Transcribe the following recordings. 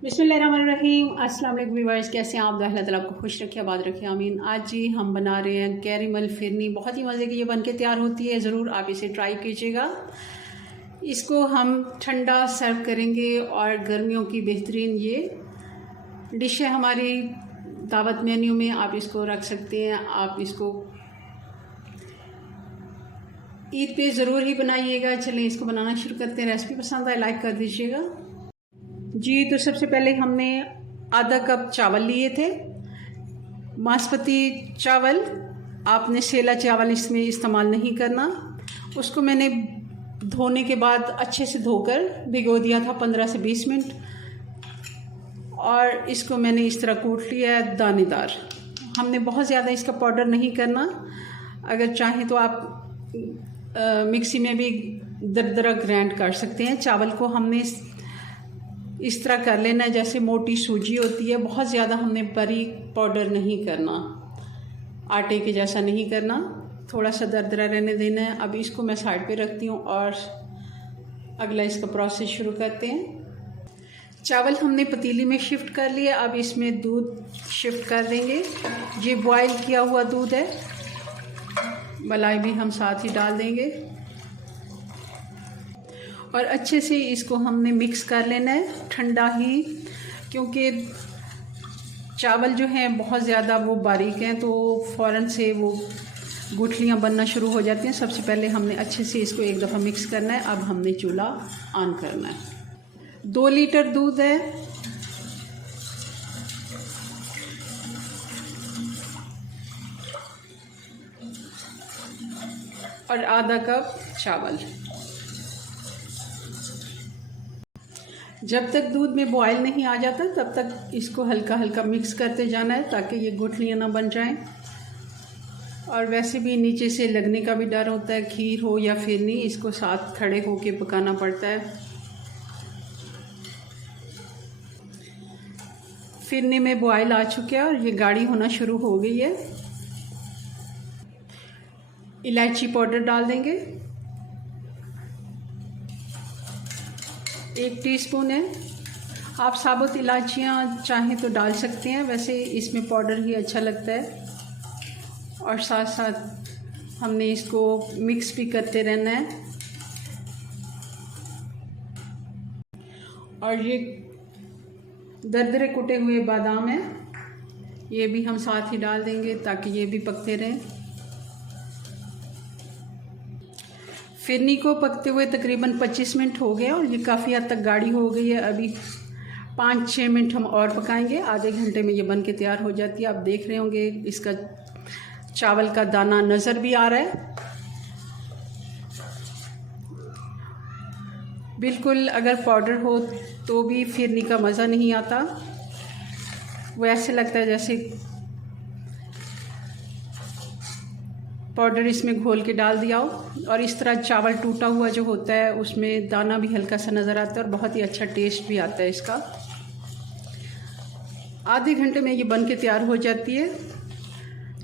बिस्मिल्लाहिर्रहमानिर्रहीम। अस्सलाम वालेकुम व्यूअर्स, कैसे हैं आप? अल्लाह ताला आपको खुश रखे, आबाद रखे, आमीन। आज जी हम बना रहे हैं कैरेमल फिरनी। बहुत ही मज़े की ये बन के तैयार होती है, ज़रूर आप इसे ट्राई कीजिएगा। इसको हम ठंडा सर्व करेंगे और गर्मियों की बेहतरीन ये डिश है हमारी दावत मेन्यू में। आप इसको रख सकते हैं। आप इसको ईद पे ज़रूर ही बनाइएगा। चलें इसको बनाना शुरू करते हैं। रेसिपी पसंद आए लाइक कर दीजिएगा जी। तो सबसे पहले हमने आधा कप चावल लिए थे, बासमती चावल। आपने सेला चावल इसमें इस्तेमाल नहीं करना। उसको मैंने धोने के बाद अच्छे से धोकर भिगो दिया था 15 से 20 मिनट, और इसको मैंने इस तरह कूट लिया है दानेदार। हमने बहुत ज़्यादा इसका पाउडर नहीं करना। अगर चाहें तो आप मिक्सी में भी दरदरा ग्राइंड कर सकते हैं। चावल को हमने इस तरह कर लेना है जैसे मोटी सूजी होती है। बहुत ज़्यादा हमने बारीक पाउडर नहीं करना, आटे के जैसा नहीं करना, थोड़ा सा दरदरा रहने देना है। अब इसको मैं साइड पे रखती हूँ और अगला इसका प्रोसेस शुरू करते हैं। चावल हमने पतीली में शिफ्ट कर लिया। अब इसमें दूध शिफ्ट कर देंगे। ये बॉयल किया हुआ दूध है, मलाई भी हम साथ ही डाल देंगे और अच्छे से इसको हमने मिक्स कर लेना है ठंडा ही, क्योंकि चावल जो हैं बहुत ज़्यादा वो बारीक हैं तो फ़ौरन से वो गुठलियाँ बनना शुरू हो जाती हैं। सबसे पहले हमने अच्छे से इसको एक दफ़ा मिक्स करना है। अब हमने चूल्हा ऑन करना है। 2 लीटर दूध है और आधा कप चावल। जब तक दूध में बॉयल नहीं आ जाता तब तक इसको हल्का हल्का मिक्स करते जाना है ताकि ये गुठलियाँ ना बन जाएं। और वैसे भी नीचे से लगने का भी डर होता है, खीर हो या फिरनी, इसको साथ खड़े होके पकाना पड़ता है। फिरनी में बॉयल आ चुके हैं और ये गाढ़ी होना शुरू हो गई है। इलायची पाउडर डाल देंगे, 1 टीस्पून है। आप साबुत इलायचियाँ चाहें तो डाल सकते हैं, वैसे इसमें पाउडर ही अच्छा लगता है। और साथ साथ हमने इसको मिक्स भी करते रहना है। और ये दरदरे कुटे हुए बादाम हैं, ये भी हम साथ ही डाल देंगे ताकि ये भी पकते रहें। फिरनी को पकते हुए तकरीबन 25 मिनट हो गए और ये काफ़ी हद तक गाढ़ी हो गई है। अभी 5-6 मिनट हम और पकाएंगे। आधे घंटे में ये बन के तैयार हो जाती है। आप देख रहे होंगे इसका चावल का दाना नज़र भी आ रहा है बिल्कुल। अगर पाउडर हो तो भी फिरनी का मज़ा नहीं आता, वो ऐसे लगता है जैसे पाउडर इसमें घोल के डाल दिया हो। और इस तरह चावल टूटा हुआ जो होता है उसमें दाना भी हल्का सा नज़र आता है और बहुत ही अच्छा टेस्ट भी आता है इसका। आधे घंटे में ये बन के तैयार हो जाती है।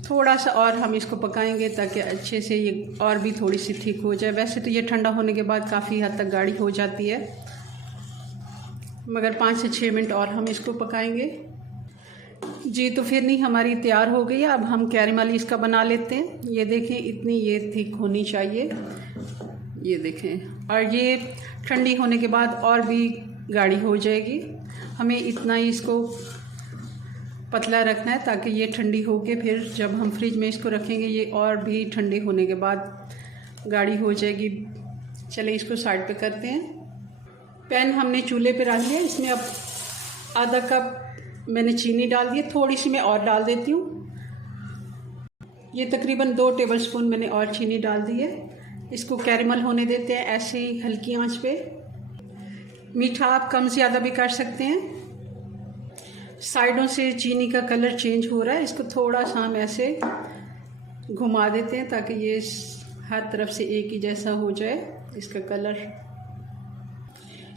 थोड़ा सा और हम इसको पकाएंगे ताकि अच्छे से ये और भी थोड़ी सी थिक हो जाए। वैसे तो ये ठंडा होने के बाद काफ़ी हद तक गाढ़ी हो जाती है, मगर 5 से 6 मिनट और हम इसको पकाएंगे जी। तो फिरनी हमारी तैयार हो गई है। अब हम कैरेमल इसका बना लेते हैं। ये देखें, इतनी ये थिक होनी चाहिए, ये देखें। और ये ठंडी होने के बाद और भी गाढ़ी हो जाएगी। हमें इतना ही इसको पतला रखना है ताकि ये ठंडी हो के फिर जब हम फ्रिज में इसको रखेंगे ये और भी ठंडे होने के बाद गाढ़ी हो जाएगी। चलिए इसको साइड पे करते हैं। पैन हमने चूल्हे पे रख लिया। इसमें अब आधा कप मैंने चीनी डाल दी, थोड़ी सी मैं और डाल देती हूँ। ये तकरीबन 2 टेबलस्पून मैंने और चीनी डाल दी है। इसको कैरेमल होने देते हैं ऐसे ही हल्की आंच पे। मीठा आप कम ज़्यादा भी कर सकते हैं। साइडों से चीनी का कलर चेंज हो रहा है, इसको थोड़ा सा हम ऐसे घुमा देते हैं ताकि ये हर तरफ से एक ही जैसा हो जाए इसका कलर।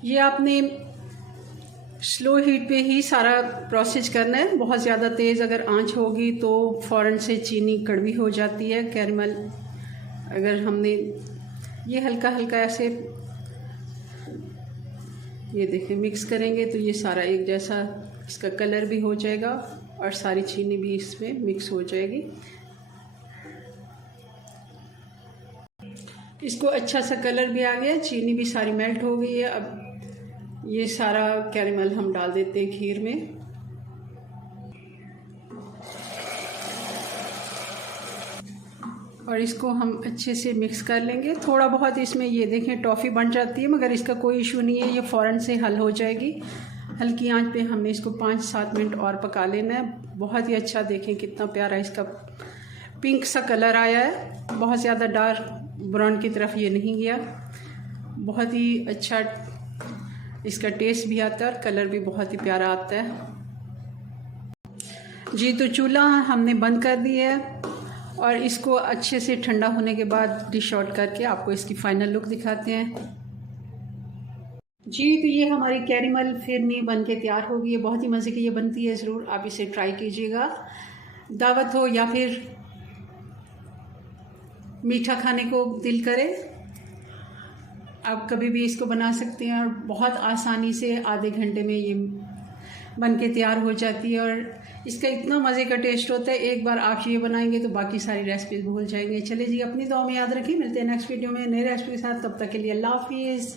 ये आपने स्लो हीट पे ही सारा प्रोसेस करना है। बहुत ज़्यादा तेज़ अगर आंच होगी तो फ़ौरन से चीनी कड़वी हो जाती है। कैरेमल अगर हमने ये हल्का हल्का ऐसे ये देखें, मिक्स करेंगे तो ये सारा एक जैसा इसका कलर भी हो जाएगा और सारी चीनी भी इसमें मिक्स हो जाएगी। इसको अच्छा सा कलर भी आ गया, चीनी भी सारी मेल्ट हो गई है। अब ये सारा कैरेमल हम डाल देते हैं खीर में। और इसको हम अच्छे से मिक्स कर लेंगे। थोड़ा बहुत इसमें ये देखें टॉफ़ी बन जाती है, मगर इसका कोई इशू नहीं है, ये फ़ौरन से हल हो जाएगी। हल्की आंच पे हमने इसको 5-7 मिनट और पका लेना है। बहुत ही अच्छा, देखें कितना प्यारा इसका पिंक सा कलर आया है, बहुत ज़्यादा डार्क ब्राउन की तरफ ये नहीं गया। बहुत ही अच्छा इसका टेस्ट भी आता है और कलर भी बहुत ही प्यारा आता है जी। तो चूल्हा हमने बंद कर दिया है और इसको अच्छे से ठंडा होने के बाद डिश आउट करके आपको इसकी फ़ाइनल लुक दिखाते हैं जी। तो ये हमारी कैरेमल फिरनी बन के तैयार हो गई है। बहुत ही मज़े की ये बनती है, ज़रूर आप इसे ट्राई कीजिएगा। दावत हो या फिर मीठा खाने को दिल करे, आप कभी भी इसको बना सकते हैं और बहुत आसानी से आधे घंटे में ये बन के तैयार हो जाती है। और इसका इतना मज़े का टेस्ट होता है, एक बार आप ये बनाएंगे तो बाकी सारी रेसिपीज भूल जाएंगे। चलिए जी, अपनी दुआ में याद रखिए, मिलते हैं नेक्स्ट वीडियो में नई रेसिपी के साथ। तब तक के लिए अल्लाह हाफिज़।